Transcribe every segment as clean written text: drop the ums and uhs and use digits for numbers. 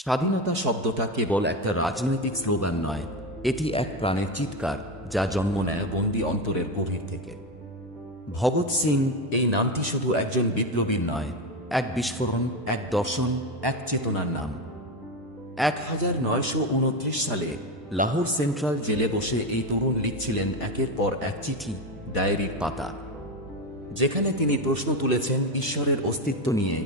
স্বাধীনতা শব্দটা কেবল একটা রাজনৈতিক স্লোগান নয়, এটি এক প্রাণের চিৎকার যা জন্ম নেয় বন্দি অন্তরের গভীর থেকে। ভগৎ সিং এই নামটি শুধু একজন বিপ্লবীর নয়, এক বিস্ফোরণ, এক দর্শন, এক চেতনার নাম। 1929 সালে লাহোর সেন্ট্রাল জেলে বসে এই তরুণ লিখছিলেন একের পর এক চিঠি, ডায়েরির পাতা, যেখানে তিনি প্রশ্ন তুলেছেন ঈশ্বরের অস্তিত্ব নিয়ে,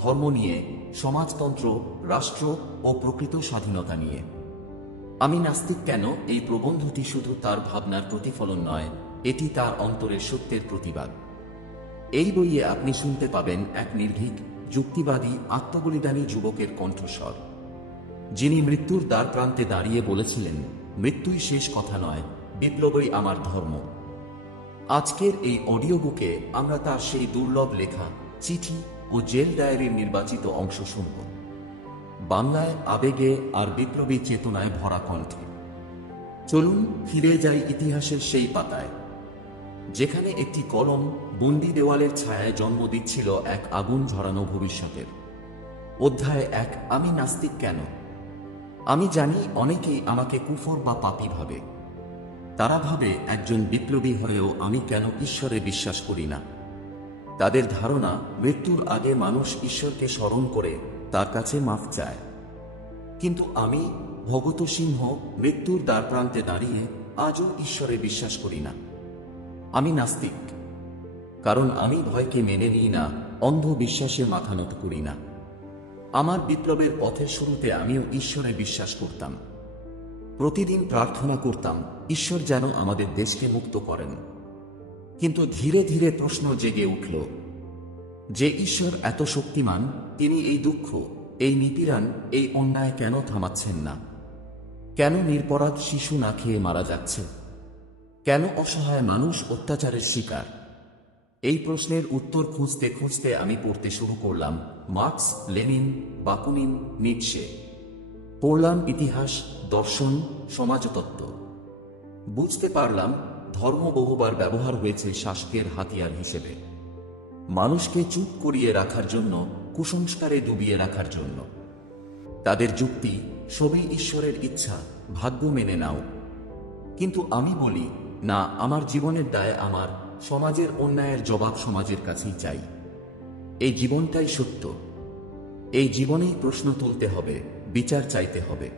ধর্ম নিয়ে, সমাজতন্ত্র, রাষ্ট্র ও প্রকৃত স্বাধীনতা নিয়ে। আমি নাস্তিক কেন এই প্রবন্ধটি শুধু তার ভাবনার প্রতিফলন নয়, এটি তার অন্তরের সত্যের প্রতিবাদ। এই বইয়ে আপনি শুনতে পাবেন এক নির্ভীক, যুক্তিবাদী, আত্মবলিদানী যুবকের কণ্ঠস্বর, যিনি মৃত্যুর দ্বার প্রান্তে দাঁড়িয়ে বলেছিলেন, মৃত্যুই শেষ কথা নয়, বিপ্লবই আমার ধর্ম। আজকের এই অডিও বুকে আমরা তার সেই দুর্লভ লেখা, চিঠি ও জেল ডায়েরির নির্বাচিত অংশ শুনব, বাংলায় আবেগে আর বিপ্লবী চেতনায় ভরা কণ্ঠে। চলুন ফিরে যাই ইতিহাসের সেই পাতায়, যেখানে একটি কলম বন্দি দেওয়ালের ছায়ায় জন্ম দিচ্ছিল এক আগুন ঝরানো ভবিষ্যতের। অধ্যায় 1, আমি নাস্তিক কেন। আমি জানি অনেকেই আমাকে কুফর বা পাপী ভাবে। তারা ভাবে একজন বিপ্লবী হয়েও আমি কেন ঈশ্বরে বিশ্বাস করি না। তাদের ধারণা, মৃত্যুর আগে মানুষ ঈশ্বরকে স্মরণ করে তার কাছে মাফ চায়। কিন্তু আমি, ভগৎ সিংহ, মৃত্যুর দ্বারপ্রান্তে দাঁড়িয়ে আজও ঈশ্বরে বিশ্বাস করি না। আমি নাস্তিক কারণ আমি ভয়কে মেনে নিই না, অন্ধ বিশ্বাসে মাথা নত করি না। আমার বিপ্লবের পথের শুরুতে আমিও ঈশ্বরে বিশ্বাস করতাম। প্রতিদিন প্রার্থনা করতাম, ঈশ্বর যেন আমাদের দেশকে মুক্ত করেন। কিন্তু ধীরে ধীরে প্রশ্ন জেগে উঠল, যে ঈশ্বর এত শক্তিমান, তিনি এই দুঃখ, এই নিপীড়ন, এই অন্যায় কেন থামাচ্ছেন না? কেন নিরপরাধ শিশু না খেয়ে মারা যাচ্ছে? কেন অসহায় মানুষ অত্যাচারের শিকার? এই প্রশ্নের উত্তর খুঁজতে খুঁজতে আমি পড়তে শুরু করলাম মার্কস, লেনিন, বাকুনিন, নিটশে। পড়লাম ইতিহাস, দর্শন, সমাজতত্ত্ব। বুঝতে পারলাম ধর্ম বহুবার ব্যবহার হয়েছে শাসকের হাতিয়ার হিসেবে, মানুষকে চুপ করিয়ে রাখার জন্য, কুসংস্কারে ডুবিয়ে রাখার জন্য। তাদের যুক্তি, সবই ঈশ্বরের ইচ্ছা, ভাগ্য মেনে নাও। কিন্তু আমি বলি, না, আমার জীবনের দায় আমার, সমাজের অন্যায়ের জবাব সমাজের কাছেই চাই। এই জীবনটাই সত্য, এই জীবনেই প্রশ্ন তুলতে হবে, বিচার চাইতে হবে।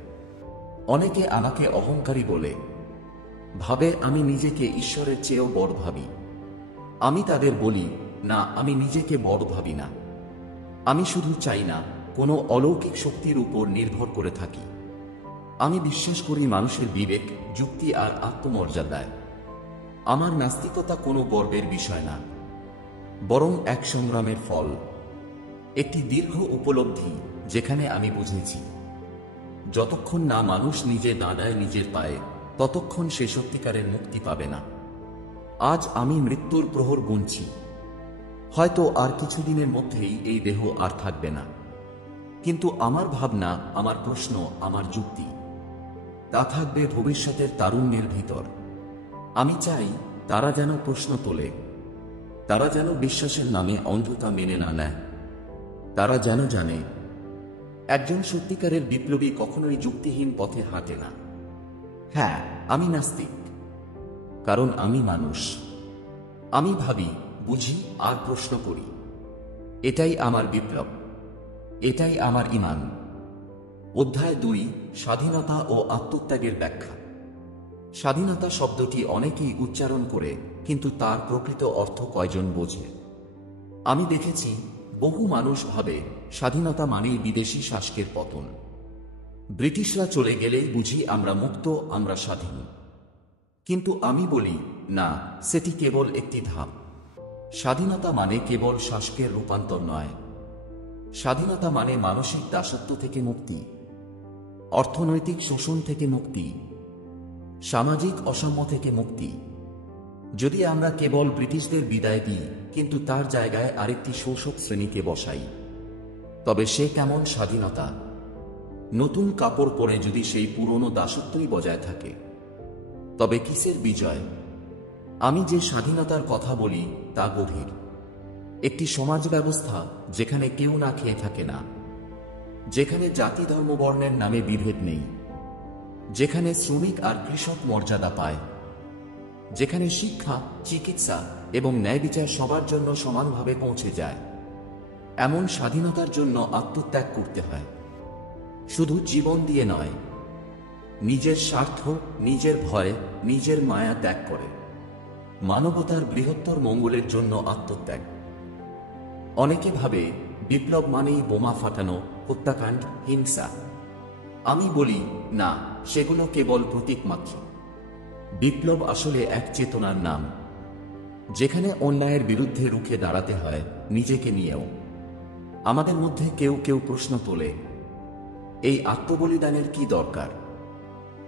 অনেকে আমাকে অহংকারী বলে, ভাবে আমি নিজেকে ঈশ্বরের চেয়েও বড় ভাবি। আমি তাদের বলি, না, আমি নিজেকে বড় ভাবি না। আমি শুধু চাই না কোনো অলৌকিক শক্তির উপর নির্ভর করে থাকি। আমি বিশ্বাস করি মানুষের বিবেক, যুক্তি আর আত্মমর্যাদায়। আমার নাস্তিকতা কোনো গর্বের বিষয় না, বরং এক সংগ্রামের ফল, একটি দীর্ঘ উপলব্ধি, যেখানে আমি বুঝেছি যতক্ষণ না মানুষ নিজে দাঁড়ায় নিজের পায়ে, ততক্ষণ সে সত্যিকারের মুক্তি পাবে না। আজ আমি মৃত্যুর প্রহর গুনছি। হয়তো আর কিছুদিনের মধ্যেই এই দেহ আর থাকবে না, কিন্তু আমার ভাবনা, আমার প্রশ্ন, আমার যুক্তি, তা থাকবে ভবিষ্যতের তারুণ্যের ভিতর। আমি চাই তারা যেন প্রশ্ন তোলে, তারা যেন বিশ্বাসের নামে অন্ধতা মেনে না নেয়, তারা যেন জানে একজন সত্যিকারের বিপ্লবী কখনোই যুক্তিহীন পথে হাঁটে না। হ্যাঁ, আমি নাস্তিক কারণ আমি মানুষ। আমি ভাবি, বুঝি আর প্রশ্ন করি। এটাই আমার বিপ্লব, এটাই আমার ঈমান। অধ্যায় 2, স্বাধীনতা ও আত্মত্যাগের ব্যাখ্যা। স্বাধীনতা শব্দটি অনেকেই উচ্চারণ করে, কিন্তু তার প্রকৃত অর্থ কয়জন বোঝে? আমি দেখেছি বহু মানুষ ভাবে স্বাধীনতা মানেই বিদেশি শাসকের পতন। ব্রিটিশরা চলে গেলেই বুঝি আমরা মুক্ত, আমরা স্বাধীন। কিন্তু আমি বলি, না, সেটি কেবল একটি ধাপ। স্বাধীনতা মানে কেবল শাসকের রূপান্তর নয়। স্বাধীনতা মানে মানসিক দাসত্ব থেকে মুক্তি, অর্থনৈতিক শোষণ থেকে মুক্তি, সামাজিক অসাম্য থেকে মুক্তি। যদি আমরা কেবল ব্রিটিশদের বিদায় দিই, কিন্তু তার জায়গায় আরেকটি শোষক শ্রেণীকে বসাই, তবে সে কেমন স্বাধীনতা? নতুন কাপড় পরে যদি সেই পুরনো দাসত্বই বজায় থাকে, তবে কিসের বিজয়? আমি যে স্বাধীনতার কথা বলি তা গভীর। একটি সমাজ ব্যবস্থা যেখানে কেউ না খেয়ে থাকে না, যেখানে জাতি ধর্ম বর্ণের নামে বিভেদ নেই, যেখানে শ্রমিক আর কৃষক মর্যাদা পায়, যেখানে শিক্ষা, চিকিৎসা এবং ন্যায় বিচার সবার জন্য সমানভাবে পৌঁছে যায়। এমন স্বাধীনতার জন্য আত্মত্যাগ করতে হয়, শুধু জীবন দিয়ে নয়, নিজের স্বার্থ, নিজের ভয়, নিজের মায়া ত্যাগ করে মানবতার বৃহত্তর মঙ্গলের জন্য আত্মত্যাগ। অনেকে ভাবে বিপ্লব মানেই বোমা ফাটানো, হত্যাকাণ্ড, হিংসা। আমি বলি না, সেগুলো কেবল প্রতীক মাত্র। বিপ্লব আসলে এক চেতনার নাম, যেখানে অন্যায়ের বিরুদ্ধে রুখে দাঁড়াতে হয়, নিজেকে নিয়েও। আমাদের মধ্যে কেউ কেউ প্রশ্ন তোলে, এই আত্মবলিদানের কি দরকার?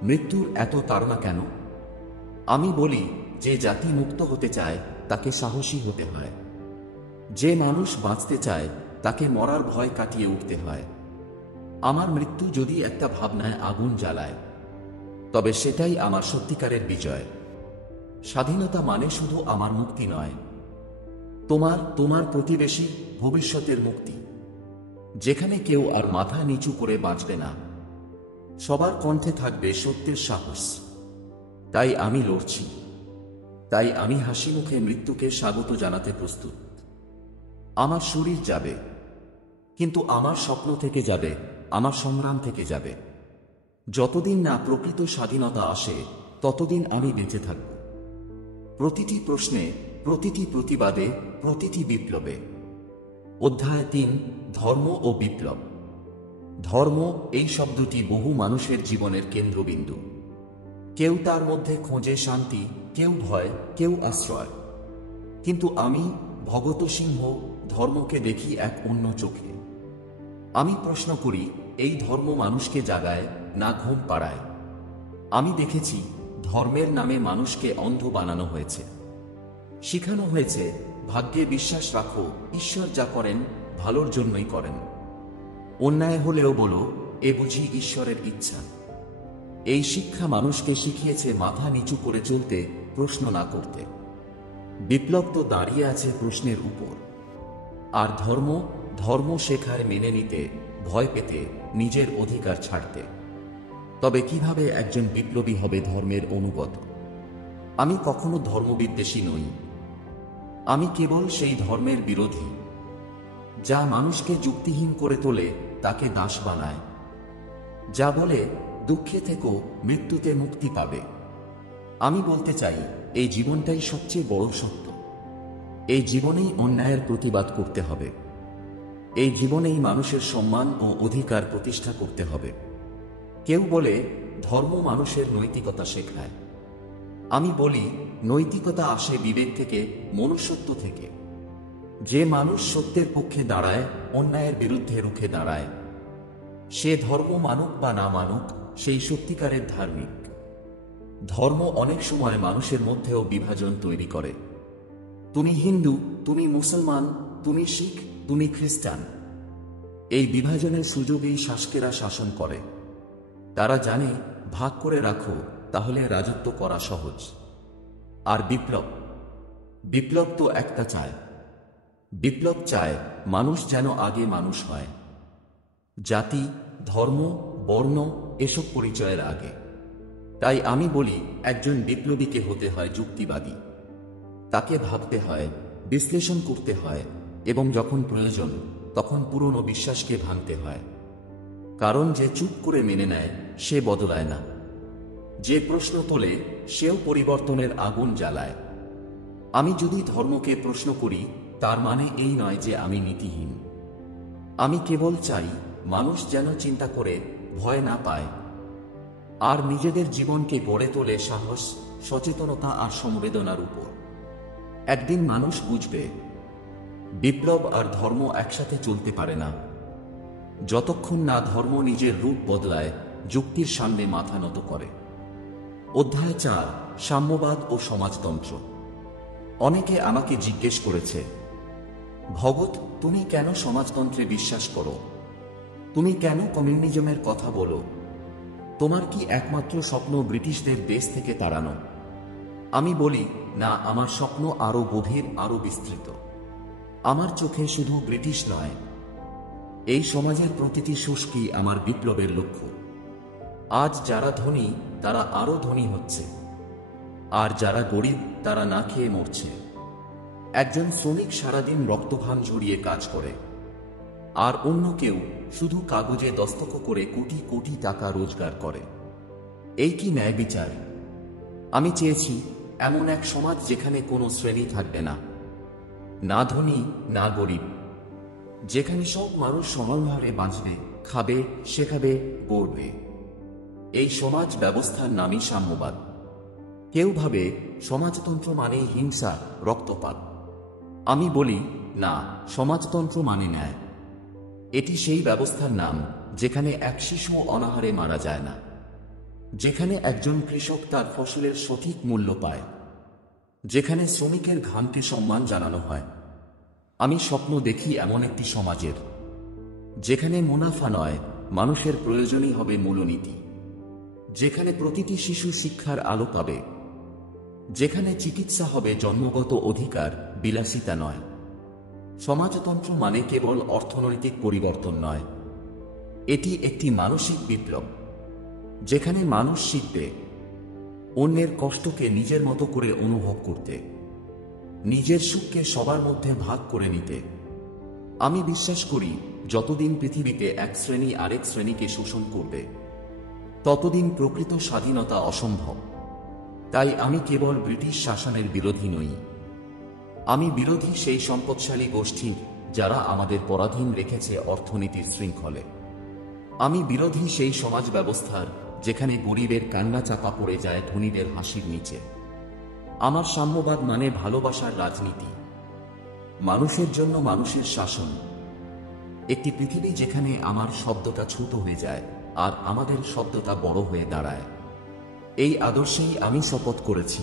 মৃত্যুর এত তাড়না কেন? আমি বলি, যে জাতি মুক্ত হতে চায় তাকে সাহসী হতে হয়। যে মানুষ বাঁচতে চায় তাকে মরার ভয় কাটিয়ে উঠতে হয়। আমার মৃত্যু যদি একটা ভাবনায় আগুন জ্বালায়, তবে সেটাই আমার সত্যিকারের বিজয়। স্বাধীনতা মানে শুধু আমার মুক্তি নয়, তোমার প্রতিবেশী, ভবিষ্যতের মুক্তি, যেখানে কেউ আর মাথা নিচু করে বাঁচবে না, সবার কণ্ঠে থাকবে সত্যের সাহস। তাই আমি লড়ছি, তাই আমি হাসি মুখে মৃত্যুকে স্বাগত জানাতে প্রস্তুত। আমার শরীর যাবে, কিন্তু আমার স্বপ্ন থেকে যাবে, আমার সংগ্রাম থেকে যাবে। যতদিন না প্রকৃত স্বাধীনতা আসে, ততদিন আমি বেঁচে থাকব। প্রতিটি প্রশ্নে, প্রতিটি প্রতিবাদে, প্রতিটি বিপ্লবে। অধ্যায় ৩, ধর্ম ও বিপ্লব। ধর্ম, এই শব্দটি বহু মানুষের জীবনের কেন্দ্রবিন্দু। কেউ তার মধ্যে খোঁজে শান্তি, কেউ ভয়, কেউ আশ্রয়। কিন্তু আমি, ভগত সিংহ, ধর্মকে দেখি এক অন্য চোখে। আমি প্রশ্ন করি, এই ধর্ম মানুষকে জাগায় না ঘুম পাড়ায়? আমি দেখেছি ধর্মের নামে মানুষকে অন্ধ বানানো হয়েছে। শিখানো হয়েছে, ভাগ্যে বিশ্বাস রাখো, ঈশ্বর যা করেন ভালোর জন্যই করেন। অন্যায় হলেও বলো, এ বুঝি ঈশ্বরের ইচ্ছা। এই শিক্ষা মানুষকে শিখিয়েছে মাথা নিচু করে চলতে, প্রশ্ন না করতে। বিপ্লব তো দাঁড়িয়ে আছে প্রশ্নের উপর। আর ধর্ম শেখায় মেনে নিতে, ভয় পেতে, নিজের অধিকার ছাড়তে। তবে কিভাবে একজন বিপ্লবী হবে ধর্মের অনুগত? আমি কখনো ধর্মবিদ্বেষী নই। আমি কেবল সেই ধর্মের বিরোধী যা মানুষকে যুক্তিহীন করে তোলে, তাকে দাস বানায়, যা বলে দুঃখে থেকো, মৃত্যুতে মুক্তি পাবে। আমি বলতে চাই, এই জীবনটাই সবচেয়ে বড় সত্য। এই জীবনেই অন্যায়ের প্রতিবাদ করতে হবে। এই জীবনেই মানুষের সম্মান ও অধিকার প্রতিষ্ঠা করতে হবে। কেউ বলে ধর্ম মানুষের নৈতিকতা শেখায়। আমি বলি, নৈতিকতা আসে বিবেক থেকে, মনুষ্যত্ব থেকে। যে মানুষ সত্যের পক্ষে দাঁড়ায়, অন্যায়ের বিরুদ্ধে রুখে দাঁড়ায়, সে ধর্ম মানুক বা না মানুক, সেই সত্যিকারের ধার্মিক। ধর্ম অনেক সময় মানুষের মধ্যেও বিভাজন তৈরি করে। তুমি হিন্দু, তুমি মুসলমান, তুমি শিখ, তুমি খ্রিস্টান। এই বিভাজনের সুযোগেই শাসকেরা শাসন করে। তারা জানে, ভাগ করে রাখো, তাহলে রাজত্ব করা সহজ। আর বিপ্লব তো একটা চায়। বিপ্লব চায় মানুষ যেন আগে মানুষ হয়, জাতি, ধর্ম, বর্ণ এসব পরিচয়ের আগে। তাই আমি বলি, একজন বিপ্লবীকে হতে হয় যুক্তিবাদী। তাকে ভাবতে হয়, বিশ্লেষণ করতে হয়, এবং যখন প্রয়োজন তখন পুরনো বিশ্বাসকে ভাঙতে হয়। কারণ যে চুপ করে মেনে নেয়, সে বদলায় না। যে প্রশ্ন তোলে, সেও পরিবর্তনের আগুন জ্বালায়। আমি যদি ধর্মকে প্রশ্ন করি, তার মানে এই নয় যে আমি নীতিহীন। আমি কেবল চাই মানুষ যেন চিন্তা করে ভয় না পায়, আর নিজেদের জীবনকে গড়ে তোলে সাহস, সচেতনতা আর সংবেদনার উপর। একদিন মানুষ বুঝবে, বিপ্লব আর ধর্ম একসাথে চলতে পারে না। যতক্ষণ না ধর্ম নিজের রূপ বদলায়, যুক্তির সামনে মাথা নত করে। অধ্যায় ৪, সাম্যবাদ ও সমাজতন্ত্র। অনেকে আমাকে জিজ্ঞেস করেছে, ভগত, তুমি কেন সমাজতন্ত্রে বিশ্বাস করো? তুমি কেন কমিউনিজমের কথা বলো? তোমার কি একমাত্র স্বপ্ন ব্রিটিশদের দেশ থেকে তাড়ানো? আমি বলি, না, আমার স্বপ্ন আরো গভীর, আরো বিস্তৃত। আমার চোখে শুধু ব্রিটিশ নয়, এই সমাজের প্রতিটি শুষ্কি আমার বিপ্লবের লক্ষ্য। আজ যারা ধনী তারা আরো ধনী হচ্ছে, আর যারা গরিব তারা না খেয়ে মরছে। একজন শ্রমিক সারাদিন রক্তঘাম ঝরিয়ে কাজ করে, আর অন্য কেউ শুধু কাগজে দস্তখত করে কোটি কোটি টাকা রোজগার করে। এই কি ন্যায় বিচার? আমি চেয়েছি এমন এক সমাজ যেখানে কোনো শ্রেণী থাকবে না, না ধনী না গরিব, যেখানে সব মানুষ সমানভাবে বাঁচবে, খাবে, শেখাবে, পড়বে। এই সমাজ ব্যবস্থার নামই সাম্যবাদ। কেউ ভাবে সমাজতন্ত্র মানে হিংসা, রক্তপাত। আমি বলি না, সমাজতন্ত্র মানে ন্যায়। এটি সেই ব্যবস্থার নাম যেখানে এক শিশু অনাহারে মারা যায় না, যেখানে একজন কৃষক তার ফসলের সঠিক মূল্য পায়, যেখানে শ্রমিকের ঘামকে সম্মান জানানো হয়। আমি স্বপ্ন দেখি এমন একটি সমাজের, যেখানে মুনাফা নয়, মানুষের প্রয়োজনই হবে মূলনীতি, যেখানে প্রতিটি শিশু শিক্ষার আলো পাবে, যেখানে চিকিৎসা হবে জন্মগত অধিকার, বিলাসিতা নয়। সমাজতন্ত্র মানে কেবল অর্থনৈতিক পরিবর্তন নয়, এটি একটি মানসিক বিপ্লব, যেখানে মানুষ শিখবে অন্যের কষ্টকে নিজের মতো করে অনুভব করতে, নিজের সুখকে সবার মধ্যে ভাগ করে নিতে। আমি বিশ্বাস করি যতদিন পৃথিবীতে এক শ্রেণী আরেক শ্রেণীকে শোষণ করবে, ততদিন প্রকৃত স্বাধীনতা অসম্ভব। তাই আমি কেবল ব্রিটিশ শাসনের বিরোধী নই, আমি বিরোধী সেই সম্পদশালী গোষ্ঠী যারা আমাদের পরাধীন রেখেছে অর্থনীতির শৃঙ্খলে। আমি বিরোধী সেই সমাজ ব্যবস্থার যেখানে গরিবের কান্না চাপা পড়ে যায় ধনীদের হাসির নিচে। আমার সাম্যবাদ মানে ভালোবাসার রাজনীতি, মানুষের জন্য মানুষের শাসন, একটি পৃথিবী যেখানে আমার শব্দটা ছোট হয়ে যায় আর আমাদের শব্দটা বড় হয়ে দাঁড়ায়। এই আদর্শেই আমি শপথ করেছি,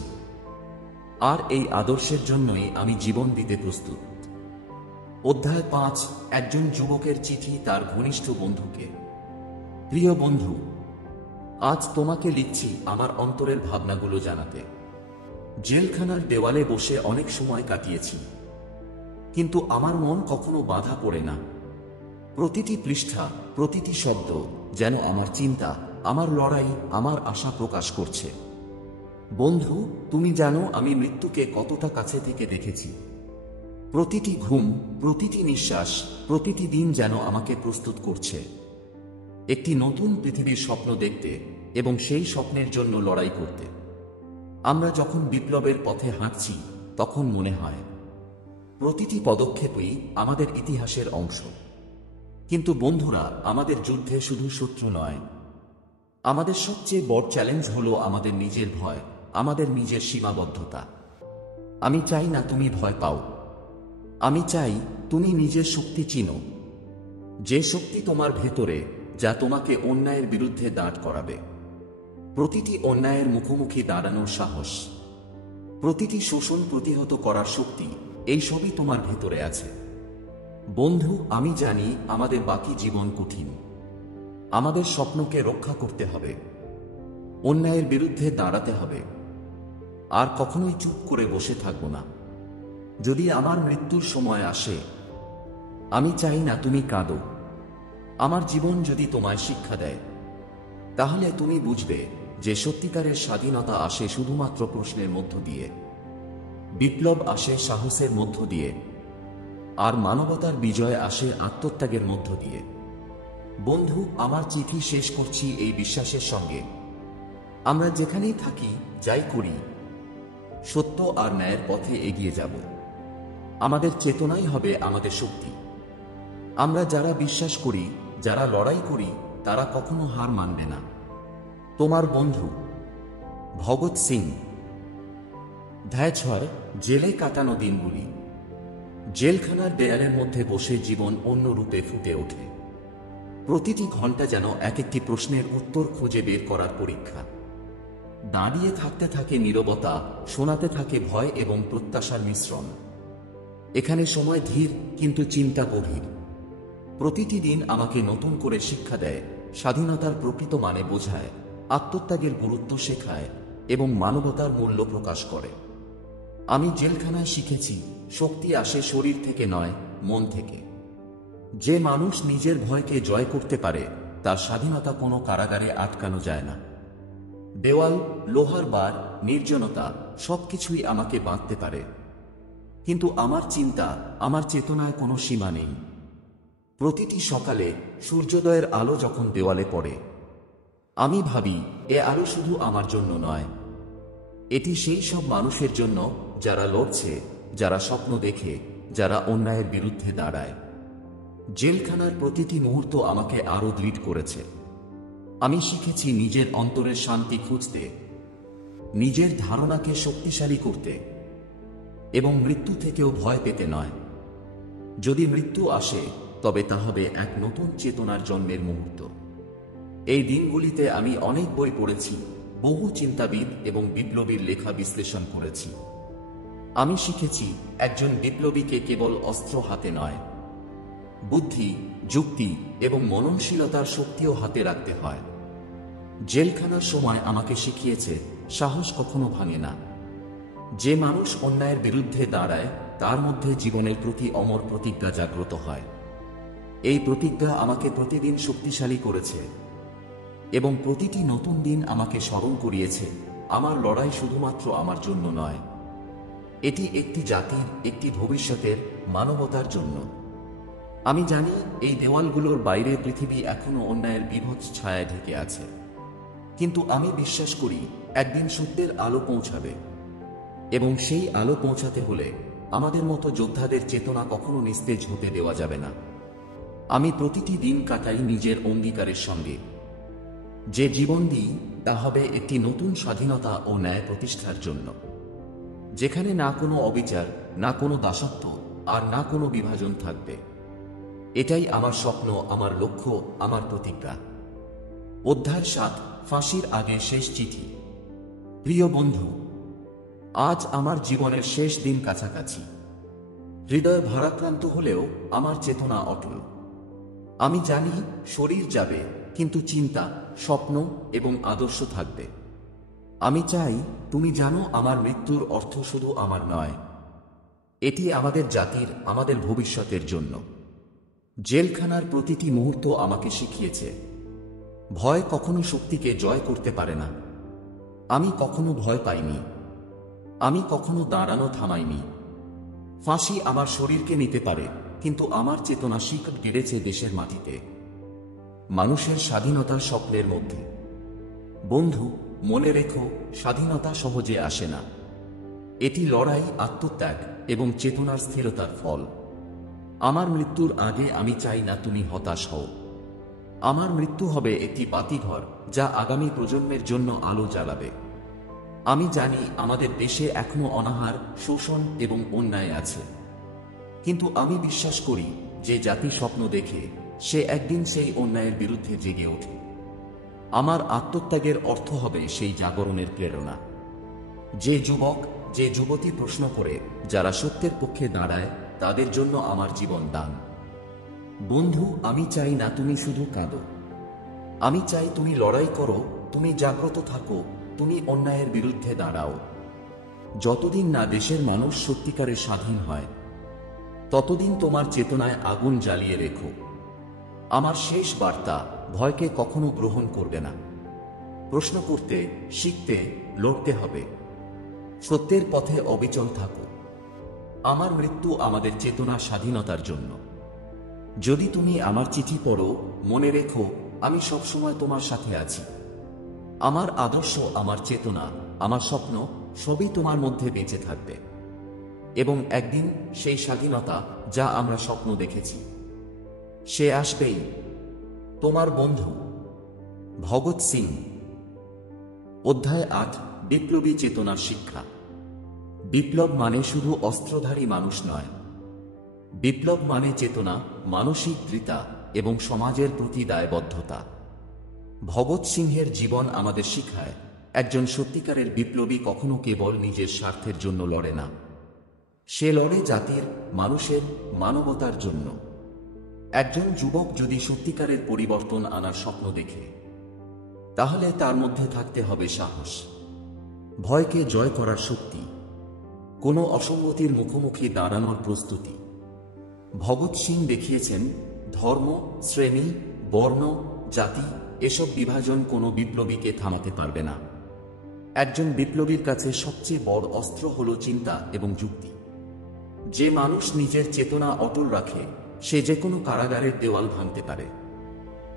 আর এই আদর্শের জন্যই আমি জীবন দিতে প্রস্তুত। অধ্যায় 5। একজন যুবকের চিঠি তার ঘনিষ্ঠ বন্ধুকে। প্রিয় বন্ধু, আজ তোমাকে লিখছি আমার অন্তরের ভাবনাগুলো জানাতে। জেলখানার দেওয়ালে বসে অনেক সময় কাটিয়েছি, কিন্তু আমার মন কখনো বাধা পড়ে না। প্রতিটি পৃষ্ঠা, প্রতিটি শব্দ যেন আমার চিন্তা, আমার লড়াই, আমার আশা প্রকাশ করছে। বন্ধু, তুমি জানো আমি মৃত্যুকে কতটা কাছে থেকে দেখেছি। প্রতিটি ঘুম, প্রতিটি নিঃশ্বাস, প্রতিটি দিন যেন আমাকে প্রস্তুত করছে একটি নতুন পৃথিবীর স্বপ্ন দেখতে এবং সেই স্বপ্নের জন্য লড়াই করতে। আমরা যখন বিপ্লবের পথে হাঁটছি তখন মনে হয় প্রতিটি পদক্ষেপই আমাদের ইতিহাসের অংশ। কিন্তু বন্ধুরা, আমাদের যুদ্ধে শুধু শত্রু নয়, আমাদের সবচেয়ে বড় চ্যালেঞ্জ হলো আমাদের নিজের ভয়, আমাদের নিজের সীমাবদ্ধতা। আমি চাই না তুমি ভয় পাও, আমি চাই তুমি নিজের শক্তি চিনো, যে শক্তি তোমার ভেতরে, যা তোমাকে অন্যায়ের বিরুদ্ধে দাঁড় করাবে। প্রতিটি অন্যায়ের মুখোমুখি দাঁড়ানোর সাহস, প্রতিটি শোষণ প্রতিহত করার শক্তি, এই সবই তোমার ভেতরে আছে। বন্ধু, আমি জানি আমাদের বাকি জীবন কঠিন। আমাদের স্বপ্নকে রক্ষা করতে হবে, অন্যায়ের বিরুদ্ধে দাঁড়াতে হবে, আর কখনোই চুপ করে বসে থাকব না। যদি আমার মৃত্যুর সময় আসে, আমি চাই না তুমি কাঁদো। আমার জীবন যদি তোমায় শিক্ষা দেয়, তাহলে তুমি বুঝবে যে সত্যিকারের স্বাধীনতা আসে শুধুমাত্র প্রশ্নের মধ্য দিয়ে, বিপ্লব আসে সাহসের মধ্য দিয়ে, আর মানবতার বিজয় আসে আত্মত্যাগের মধ্য দিয়ে। বন্ধু, আমার চিঠি শেষ করছি এই বিশ্বাসের সঙ্গে, আমরা যেখানেই থাকি, যাই করি, সত্য আর ন্যায়ের পথে এগিয়ে যাব। আমাদের চেতনাই হবে আমাদের শক্তি। আমরা যারা বিশ্বাস করি, যারা লড়াই করি, তারা কখনো হার মানবে না। তোমার বন্ধু, ভগৎ সিং। অধ্যায় 6। জেলে কাটানো দিনগুলি। জেলখানার দেয়ালের মধ্যে বসে জীবন অন্য রূপে ফুটে ওঠে। প্রতিটি ঘন্টা যেন এক একটি প্রশ্নের উত্তর খুঁজে বের করার পরীক্ষা। দাঁড়িয়ে থাকতে থাকে নীরবতা, শোনাতে থাকে ভয় এবং প্রত্যাশার মিশ্রণ। এখানে সময় ধীর, কিন্তু চিন্তা গভীর। প্রতিটি দিন আমাকে নতুন করে শিক্ষা দেয়, স্বাধীনতার প্রকৃত মানে বোঝায়, আত্মত্যাগের গুরুত্ব শেখায় এবং মানবতার মূল্য প্রকাশ করে। আমি জেলখানায় শিখেছি, শক্তি আসে শরীর থেকে নয়, মন থেকে। যে মানুষ নিজের ভয়কে জয় করতে পারে তার স্বাধীনতা কোনো কারাগারে আটকানো যায় না। দেওয়াল, লোহার বার, নির্জনতা সবকিছুই আমাকে বাঁধতে পারে, কিন্তু আমার চিন্তা, আমার চেতনায় কোনো সীমা নেই। প্রতিটি সকালে সূর্যোদয়ের আলো যখন দেওয়ালে পড়ে, আমি ভাবি এ আলো শুধু আমার জন্য নয়, এটি সেই সব মানুষের জন্য যারা লড়ছে, যারা স্বপ্ন দেখে, যারা অন্যায়ের বিরুদ্ধে দাঁড়ায়। জেলখানার প্রতিটি মুহূর্ত আমাকে আরো দৃঢ় করেছে। আমি শিখেছি নিজের অন্তরের শান্তি খুঁজতে, নিজের ধারণাকে শক্তিশালী করতে, এবং মৃত্যু থেকেও ভয় পেতে নয়। যদি মৃত্যু আসে তবে তা হবে এক নতুন চেতনার জন্মের মুহূর্ত। এই দিনগুলিতে আমি অনেক বই পড়েছি, বহু চিন্তাবিদ এবং বিপ্লবীর লেখা বিশ্লেষণ করেছি। আমি শিখেছি একজন বিপ্লবীকে কেবল অস্ত্র হাতে নয়, বুদ্ধি, যুক্তি এবং মননশীলতার শক্তিও হাতে রাখতে হয়। জেলখানার সময় আমাকে শিখিয়েছে সাহস কখনো ভাঙে না। যে মানুষ অন্যায়ের বিরুদ্ধে দাঁড়ায় তার মধ্যে জীবনের প্রতি অমর প্রতিজ্ঞা জাগ্রত হয়। এই প্রতিজ্ঞা আমাকে প্রতিদিন শক্তিশালী করেছে এবং প্রতিটি নতুন দিন আমাকে স্মরণ করিয়েছে আমার লড়াই শুধুমাত্র আমার জন্য নয়, এটি একটি জাতির, একটি ভবিষ্যতের, মানবতার জন্য। আমি জানি এই দেওয়ালগুলোর বাইরে পৃথিবী এখনো অন্যায়ের বীভৎস ছায়ায় ঢেকে আছে, কিন্তু আমি বিশ্বাস করি একদিন সত্যের আলো পৌঁছাবে, এবং সেই আলো পৌঁছাতে হলে আমাদের মতো যোদ্ধাদের চেতনা কখনো নিস্তেজ হতে দেওয়া যাবে না। আমি প্রতিটি দিন কাটাই নিজের অঙ্গীকারের সঙ্গে। যে জীবন দিই তা হবে একটি নতুন স্বাধীনতা ও ন্যায় প্রতিষ্ঠার জন্য, যেখানে না কোনো অবিচার, না কোনো দাসত্ব, আর না কোনো বিভাজন থাকবে। এটাই আমার স্বপ্ন, আমার লক্ষ্য, আমার প্রতিজ্ঞা। অধ্যায় 7, ফাঁসির আগে শেষ চিঠি। প্রিয় বন্ধু, আজ আমার জীবনের শেষ দিন কাছাকাছি। হৃদয় ভারাক্রান্ত হলেও আমার চেতনা অটল। আমি জানি শরীর যাবে, কিন্তু চিন্তা, স্বপ্ন এবং আদর্শ থাকবে। আমি চাই তুমি জানো আমার মৃত্যুর অর্থ শুধু আমার নয়, এটি আমাদের জাতির, আমাদের ভবিষ্যতের জন্য। জেলখানার প্রতিটি মুহূর্ত আমাকে শিখিয়েছে ভয় কখনো শক্তিকে জয় করতে পারে না। আমি কখনো ভয় পাইনি, আমি কখনো দাঁড়ানো থামাইনি। ফাঁসি আমার শরীরকে নিতে পারে, কিন্তু আমার চেতনা শিকড় গেড়েছে দেশের মাটিতে, মানুষের স্বাধীনতার স্বপ্নের মধ্যে। বন্ধু, মনে রেখো, স্বাধীনতা সহজে আসে না। এটি লড়াই, আত্মত্যাগ এবং চেতনার স্থিরতার ফল। আমার মৃত্যুর আগে আমি চাই না তুমি হতাশ হও। আমার মৃত্যু হবে একটি বাতিঘর যা আগামী প্রজন্মের জন্য আলো জ্বালাবে। আমি জানি আমাদের দেশে এখনো অনাহার, শোষণ এবং অন্যায় আছে, কিন্তু আমি বিশ্বাস করি যে জাতি স্বপ্ন দেখে সে একদিন সেই অন্যায়ের বিরুদ্ধে জেগে ওঠে। আমার আত্মত্যাগের অর্থ হবে সেই জাগরণের প্রেরণা। যে যুবক, যে যুবতী প্রশ্ন করে যারা সত্যের পক্ষে দাঁড়ায় তাদের জন্য আমার জীবন দান। বন্ধু, আমি চাই না তুমি শুধু কাঁদো, আমি চাই তুমি লড়াই করো, তুমি জাগ্রত থাকো, তুমি অন্যায়ের বিরুদ্ধে দাঁড়াও। যতদিন না দেশের মানুষ সত্যিকারের স্বাধীন হয়, ততদিন তোমার চেতনায় আগুন জ্বালিয়ে রেখো। আমার শেষ বার্তা, ভয়কে কখনো গ্রহণ করবে না। প্রশ্ন করতে, শিখতে, লড়তে হবে। সত্যের পথে অবিচল থাকো। আমার মৃত্যু আমাদের চেতনা স্বাধীনতার জন্য। যদি তুমি আমার চিঠি পড়ো, মনে রেখো আমি সবসময় তোমার সাথে আছি। আমার আদর্শ, আমার চেতনা, আমার স্বপ্ন সবই তোমার মধ্যে বেঁচে থাকবে, এবং একদিন সেই স্বাধীনতা যা আমরা স্বপ্ন দেখেছি সে আসবেই। তোমার বন্ধু, ভগৎ সিং। অধ্যায় 8, বিপ্লবী চেতনার শিক্ষা। বিপ্লব মানে শুধু অস্ত্রধারী মানুষ নয়, বিপ্লব মানে চেতনা, মানসিক দৃঢ়তা এবং সমাজের প্রতি দায়বদ্ধতা। ভগৎ সিংহের জীবন আমাদের শিখায় একজন সত্যিকারের বিপ্লবী কখনো কেবল নিজের স্বার্থের জন্য লড়ে না, সে লড়ে জাতির, মানুষের, মানবতার জন্য। একজন যুবক যদি সত্যিকারের পরিবর্তন আনার স্বপ্ন দেখে, তাহলে তার মধ্যে থাকতে হবে সাহস, ভয়কে জয় করার শক্তি, কোনো অসঙ্গতির মুখোমুখি দাঁড়ানোর প্রস্তুতি। ভগৎ সিং দেখিয়েছেন ধর্ম, শ্রেণী, বর্ণ, জাতি এসব বিভাজন কোনো বিপ্লবীকে থামাতে পারবে না। একজন বিপ্লবীর কাছে সবচেয়ে বড় অস্ত্র হল চিন্তা এবং যুক্তি। যে মানুষ নিজের চেতনা অটল রাখে সে যে কোনো কারাগারের দেওয়াল ভাঙতে পারে।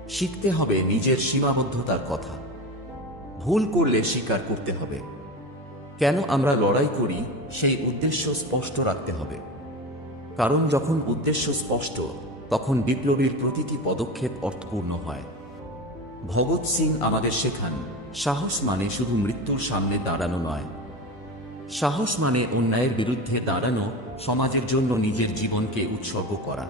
শিখতে হবে নিজের সীমাবদ্ধতার কথা। ভুল করলে স্বীকার করতে হবে। কেন আমরা লড়াই করি সেই উদ্দেশ্য স্পষ্ট রাখতে হবে। কারণ যখন উদ্দেশ্য স্পষ্ট তখন বিপ্লবীর প্রতিটি পদক্ষেপ অর্থপূর্ণ হয়। ভগৎ সিং আমাদের শেখান, সাহস মানে শুধু মৃত্যুর সামনে দাঁড়ানো নয়। সাহস মানে অন্যায়ের বিরুদ্ধে দাঁড়ানো, সমাজের জন্য নিজের জীবনকে উৎসর্গ করা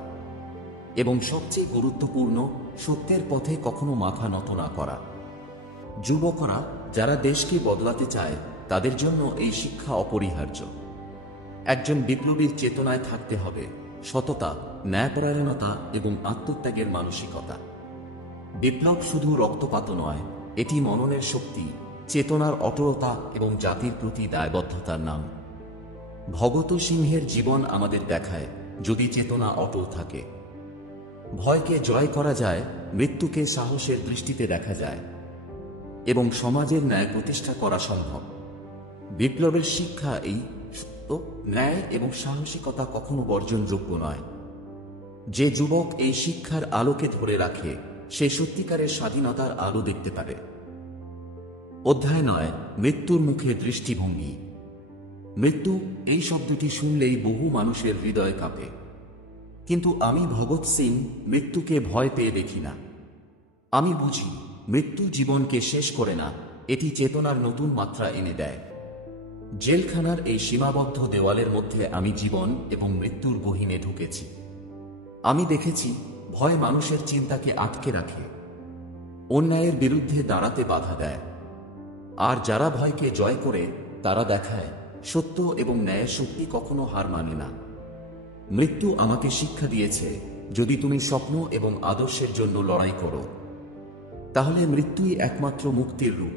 এবং সবচেয়ে গুরুত্বপূর্ণ, সত্যের পথে কখনো মাথা নত না করা। যুবকরা যারা দেশকে বদলাতে চায় তাদের জন্য এই শিক্ষা অপরিহার্য। একজন বিপ্লবীর চেতনায় থাকতে হবে সততা, ন্যায়পরায়ণতা এবং আত্মত্যাগের মানসিকতা। বিপ্লব শুধু রক্তপাত নয়, এটি মননের শক্তি, চেতনার অটলতা এবং জাতির প্রতি দায়বদ্ধতার নাম। ভগৎ সিংহের জীবন আমাদের দেখায়, যদি চেতনা অটল থাকে ভয়কে জয় করা যায়, মৃত্যুকে সাহসের দৃষ্টিতে দেখা যায় এবং সমাজের ন্যায় প্রতিষ্ঠা করা সম্ভব। বিপ্লবের শিক্ষা এই, সত্য, ন্যায় এবং সাহসিকতা কখনো বর্জনযোগ্য নয়। যে যুবক এই শিক্ষার আলোকে ধরে রাখে সে সত্যিকারের স্বাধীনতার আলো দেখতে পারে। অধ্যায় 9, মৃত্যুর মুখে দৃষ্টিভঙ্গি। মৃত্যু এই শব্দটি শুনলেই বহু মানুষের হৃদয় কাঁপে, কিন্তু আমি ভগৎ সিং মৃত্যুকে ভয় পেয়ে দেখি না। আমি বুঝি মৃত্যু জীবনকে শেষ করে না, এটি চেতনার নতুন মাত্রা এনে দেয়। জেলখানার এই সীমাবদ্ধ দেওয়ালের মধ্যে আমি জীবন এবং মৃত্যুর গহীনে ঢুকেছি। আমি দেখেছি ভয় মানুষের চিন্তাকে আটকে রাখে, অন্যায়ের বিরুদ্ধে দাঁড়াতে বাধা দেয়, আর যারা ভয়কে জয় করে তারা দেখায় সত্য এবং ন্যায়ের শক্তি কখনো হার মানে না। মৃত্যু আমাকে শিক্ষা দিয়েছে, যদি তুমি স্বপ্ন এবং আদর্শের জন্য লড়াই করো তাহলে মৃত্যুই একমাত্র মুক্তির রূপ।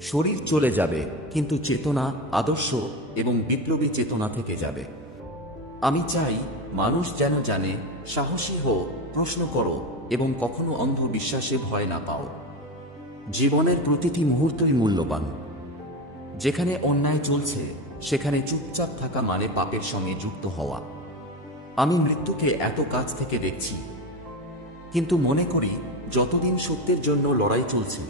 শরীর চলে যাবে কিন্তু চেতনা, আদর্শ এবং বিপ্লবী চেতনা থেকে যাবে। আমি চাই মানুষ যেন জানে, সাহসী হও, প্রশ্ন করো এবং কখনো অন্ধবিশ্বাসে ভয় না পাও। জীবনের প্রতিটি মুহূর্তই মূল্যবান। যেখানে অন্যায় চলছে সেখানে চুপচাপ থাকা মানে পাপের সঙ্গে যুক্ত হওয়া। আমি মৃত্যুকে এত কাছ থেকে দেখছি, কিন্তু মনে করি যতদিন সত্যের জন্য লড়াই চলছে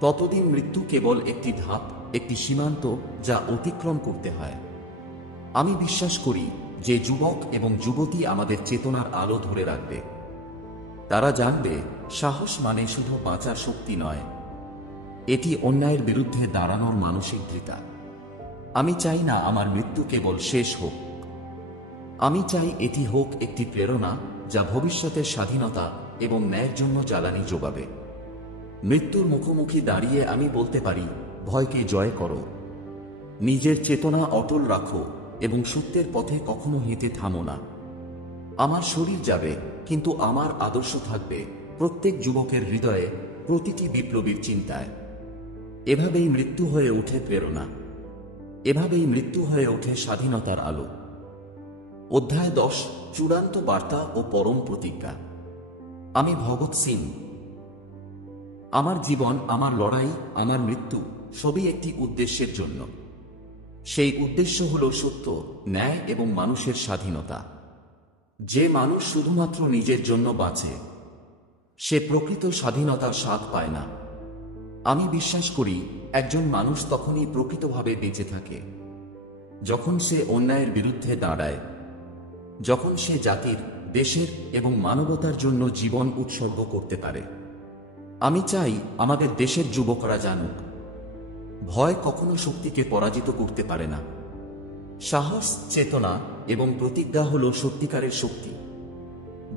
ততদিন মৃত্যু কেবল একটি ধাপ, একটি সীমান্ত যা অতিক্রম করতে হয়। আমি বিশ্বাস করি যে যুবক এবং যুবতী আমাদের চেতনার আলো ধরে রাখবে। তারা জানবে সাহস মানে শুধু বাঁচার শক্তি নয়, এটি অন্যায়ের বিরুদ্ধে দাঁড়ানোর মানসিক দৃঢ়তা। আমি চাই না আমার মৃত্যু কেবল শেষ হোক, আমি চাই এটি হোক একটি প্রেরণা যা ভবিষ্যতের স্বাধীনতা এবং ন্যায়ের জন্য জ্বালানি যোগাবে। মৃত্যুর মুখোমুখি দাঁড়িয়ে আমি বলতে পারি, ভয়কে জয় করো, নিজের চেতনা অটল রাখো এবং সত্যের পথে কখনো হেঁটে থামো না। আমার শরীর যাবে কিন্তু আমার আদর্শ থাকবে প্রত্যেক যুবকের হৃদয়ে, প্রতিটি বিপ্লবীর চিন্তায়। এভাবেই মৃত্যু হয়ে ওঠে প্রেরণা, এভাবেই মৃত্যু হয়ে ওঠে স্বাধীনতার আলো। অধ্যায় 10, চূড়ান্ত বার্তা ও পরম প্রতিজ্ঞা। আমি ভগৎ সিং। আমার জীবন, আমার লড়াই, আমার মৃত্যু সবই একটি উদ্দেশ্যের জন্য। সেই উদ্দেশ্য হল সত্য, ন্যায় এবং মানুষের স্বাধীনতা। যে মানুষ শুধুমাত্র নিজের জন্য বাঁচে সে প্রকৃত স্বাধীনতার স্বাদ পায় না। আমি বিশ্বাস করি একজন মানুষ তখনই প্রকৃতভাবে বেঁচে থাকে যখন সে অন্যায়ের বিরুদ্ধে দাঁড়ায়, যখন সে জাতির, দেশের এবং মানবতার জন্য জীবন উৎসর্গ করতে পারে। আমি চাই আমাদের দেশের যুবকরা জানুক, ভয় কখনো শক্তিকে পরাজিত করতে পারে না। সাহস, চেতনা এবং প্রতিজ্ঞা হল সত্যিকারের শক্তি,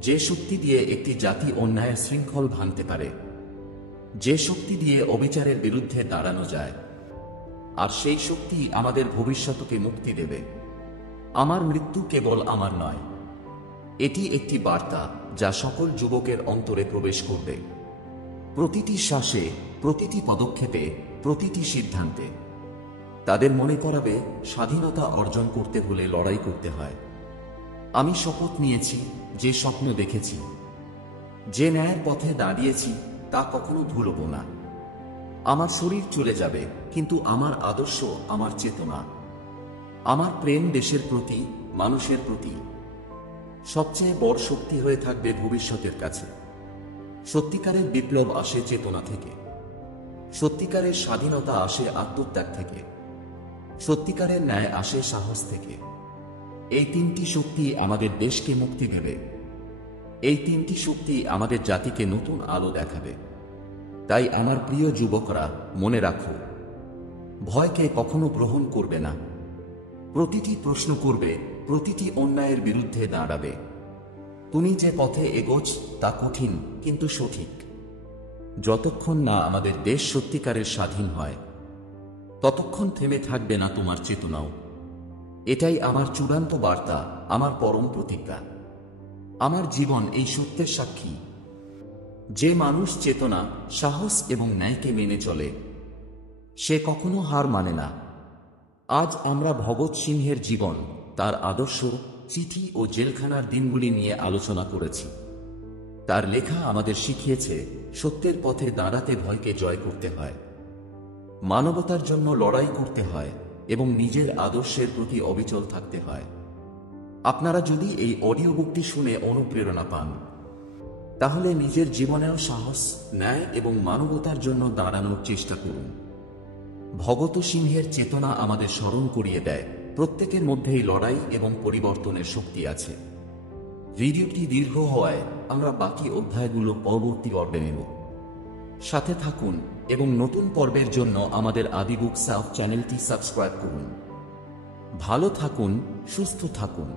যে শক্তি দিয়ে একটি জাতি অন্যায়ের শৃঙ্খল ভাঙতে পারে, যে শক্তি দিয়ে অবিচারের বিরুদ্ধে দাঁড়ানো যায়। আর সেই শক্তি আমাদের ভবিষ্যৎকে মুক্তি দেবে। আমার মৃত্যু কেবল আমার নয়, এটি একটি বার্তা যা সকল যুবকের অন্তরে প্রবেশ করবে। প্রতিটি শ্বাসে, প্রতিটি পদক্ষেপে, প্রতিটি সিদ্ধান্তে তাদের মনে করাবে স্বাধীনতা অর্জন করতে হলে লড়াই করতে হয়। আমি শপথ নিয়েছি, যে স্বপ্ন দেখেছি, যে ন্যায়ের পথে দাঁড়িয়েছি, তা কখনো ভুলব না। আমার শরীর চলে যাবে, কিন্তু আমার আদর্শ, আমার চেতনা, আমার প্রেম দেশের প্রতি, মানুষের প্রতি সবচেয়ে বড় শক্তি হয়ে থাকবে ভবিষ্যতের কাছে। সত্যিকারের বিপ্লব আসে চেতনা থেকে, সত্যিকারের স্বাধীনতা আসে আত্মত্যাগ থেকে, সত্যিকারের ন্যায় আসে সাহস থেকে। এই তিনটি শক্তি আমাদের দেশকে মুক্তি দেবে, এই তিনটি শক্তি আমাদের জাতিকে নতুন আলো দেখাবে। তাই আমার প্রিয় যুবকরা, মনে রাখো, ভয়কে কখনো গ্রহণ করবে না। প্রতিটি প্রশ্ন করবে, প্রতিটি অন্যায়ের বিরুদ্ধে দাঁড়াবে। তুমি যে পথে এগোছ তা কঠিন, কিন্তু সঠিক। যতক্ষণ না আমাদের দেশ সত্যিকারের স্বাধীন হয়, ততক্ষণ থেমে থাকবে না তোমার চেতনাও। এটাই আমার চূড়ান্ত বার্তা, আমার পরম প্রতিজ্ঞা। আমার জীবন এই সত্যের সাক্ষী। যে মানুষ চেতনা, সাহস এবং ন্যায়কে মেনে চলে, সে কখনো হার মানে না। আজ আমরা ভগৎ সিংহের জীবন, তার আদর্শ, চিঠি ও জেলখানার দিনগুলি নিয়ে আলোচনা করেছি। তার লেখা আমাদের শিখিয়েছে, সত্যের পথে দাঁড়াতে ভয়কে জয় করতে হয়, মানবতার জন্য লড়াই করতে হয় এবং নিজের আদর্শের প্রতি অবিচল থাকতে হয়। আপনারা যদি এই অডিও বুকটি শুনে অনুপ্রেরণা পান, তাহলে নিজের জীবনেও সাহস, ন্যায় এবং মানবতার জন্য দাঁড়ানোর চেষ্টা করুন। ভগৎ সিংহের চেতনা আমাদের স্মরণ করিয়ে দেয়, প্রত্যেকের মধ্যেই লড়াই এবং পরিবর্তনের শক্তি আছে। ভিডিওটি দীর্ঘ হওয়ায় আমরা বাকি অধ্যায়গুলো পরবর্তী পর্বে নেব। সাথে থাকুন এবং নতুন পর্বের জন্য আমাদের আদি বুক সাউথ চ্যানেলটি সাবস্ক্রাইব করুন। ভালো থাকুন, সুস্থ থাকুন।